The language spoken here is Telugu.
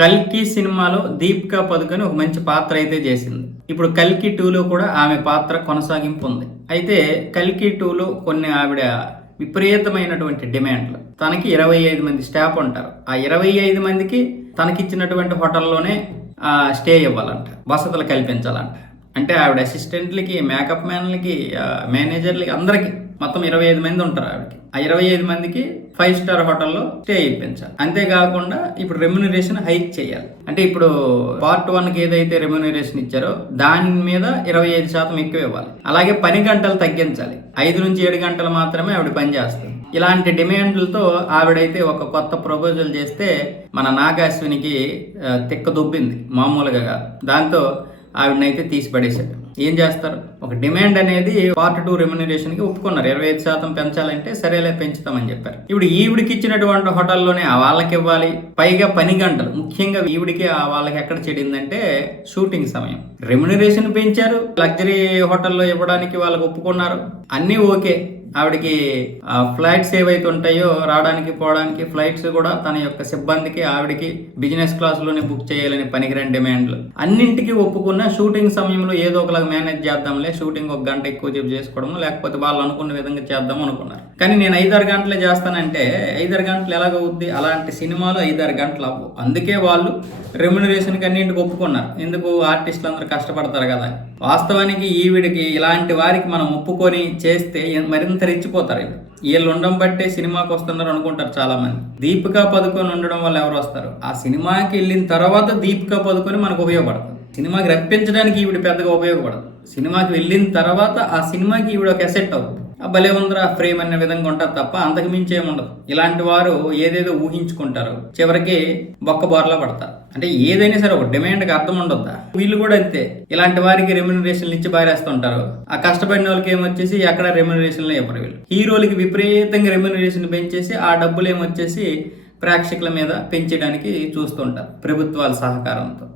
కల్కి సినిమాలో దీపికా పదుకొని ఒక మంచి పాత్ర అయితే చేసింది. ఇప్పుడు కల్కి టూలో కూడా ఆమె పాత్ర కొనసాగింపు ఉంది. అయితే కల్కి టూలో కొన్ని ఆవిడ విపరీతమైనటువంటి డిమాండ్లు. తనకి ఇరవై ఐదు మంది స్టాఫ్ ఉంటారు. ఆ ఇరవై ఐదు మందికి తనకిచ్చినటువంటి హోటల్లోనే స్టే ఇవ్వాలంట. వసతులు కల్పించాలంట. అంటే ఆవిడ అసిస్టెంట్లకి మేకప్ మ్యాన్లకి మేనేజర్లకి అందరికి మొత్తం ఇరవై ఐదు మంది ఉంటారు ఆవిడకి. ఆ ఇరవై ఐదు మందికి ఫైవ్ స్టార్ హోటల్లో స్టే ఇప్పించాలి అంతేకాకుండా ఇప్పుడు రెమ్యునరేషన్ హైక్ చేయాలి. అంటే ఇప్పుడు పార్ట్ వన్కి ఏదైతే రెమ్యునరేషన్ ఇచ్చారో దాని మీద ఇరవై ఐదు శాతం ఎక్కువ ఇవ్వాలి. అలాగే పని గంటలు తగ్గించాలి. ఐదు నుంచి ఏడు గంటలు మాత్రమే ఆవిడ పని చేస్తుంది. ఇలాంటి డిమాండ్లతో ఆవిడైతే ఒక కొత్త ప్రపోజల్ చేస్తే మన నాగాశ్వినికి తిక్క దుబ్బింది. మామూలుగా కాదు. దాంతో ఆవిడనైతే తీసి పడేశాడు ఏం చేస్తారు? ఒక డిమాండ్ అనేది పార్ట్ టూ రెమ్యునరేషన్కి ఒప్పుకున్నారు. ఇరవై ఐదు శాతం పెంచాలంటే సరేలే పెంచుతామని చెప్పారు. ఇప్పుడు ఈవిడికి ఇచ్చినటువంటి హోటల్లోనే ఆ వాళ్ళకి ఇవ్వాలి. పైగా పని గంటలు. ముఖ్యంగా ఈవిడికి ఆ వాళ్ళకి ఎక్కడ చెడిందంటే షూటింగ్ సమయం. రెమ్యునరేషన్ పెంచారు. లగ్జరీ హోటల్లో ఇవ్వడానికి వాళ్ళకి ఒప్పుకున్నారు. అన్నీ ఓకే. ఆవిడకి ఫ్లైట్స్ ఏవైతే ఉంటాయో రావడానికి పోవడానికి ఫ్లైట్స్ కూడా తన యొక్క సిబ్బందికి ఆవిడకి బిజినెస్ క్లాస్లోనే బుక్ చేయాలని పనికిరాని డిమాండ్లు. అన్నింటికి ఒప్పుకున్న షూటింగ్ సమయంలో ఏదో ఒకలాగా మేనేజ్ చేద్దాంలే షూటింగ్ ఒక గంట ఎక్కువ చెప్పు చేసుకోవడము లేకపోతే వాళ్ళు అనుకున్న విధంగా చేద్దాం అనుకున్నారు. కానీ నేను ఐదారు గంటలే చేస్తానంటే ఐదారు గంటలు ఎలాగవుద్ది? అలాంటి సినిమాలు ఐదారు గంటలు అవ్వు. అందుకే వాళ్ళు రెమ్యునరేషన్కి అన్నింటికి ఒప్పుకున్నారు. ఎందుకు? ఆర్టిస్టులు అందరూ కష్టపడతారు కదా. వాస్తవానికి ఈవిడికి ఇలాంటి వారికి మనం ఒప్పుకొని చేస్తే మరింత రెచ్చిపోతారు వీళ్ళు. వీళ్ళు ఉండడం బట్టే సినిమాకి వస్తున్నారు అనుకుంటారు చాలా మంది దీపికా పదుకొని ఉండడం వల్ల ఎవరు వస్తారు? ఆ సినిమాకి వెళ్ళిన తర్వాత దీపికా పదుకొని మనకు ఉపయోగపడుతుంది సినిమాకి రప్పించడానికి ఈవిడ పెద్దగా ఉపయోగపడదు. సినిమాకి వెళ్ళిన తర్వాత ఆ సినిమాకి ఈవిడ ఒక ఎసెట్ అవుతుంది. ఆ భలే ఉందిరా ఫ్రేమ్ అనే విధంగా ఉంటుంది తప్ప అంతకు మించేముండదు ఇలాంటి వారు ఏదేదో ఊహించుకుంటారు. చివరికి బొక్క బోర్లా పడతారు. అంటే ఏదైనా సరే ఒక డిమాండ్కి అర్థం ఉండొద్దా? వీళ్ళు కూడా అంతే. ఇలాంటి వారికి రెమ్యునరేషన్లు ఇచ్చి పారేస్తుంటారు. ఆ కష్టపడిన వాళ్ళకి ఏమొచ్చేసి ఎక్కడ రెమ్యునరేషన్లు ఇవ్వరు వీళ్ళు. హీరోలకి విపరీతంగా రెమ్యునరేషన్ పెంచేసి ఆ డబ్బులు ఏమొచ్చేసి ప్రేక్షకుల మీద పెంచడానికి చూస్తుంటారు. ప్రభుత్వాల సహకారంతో.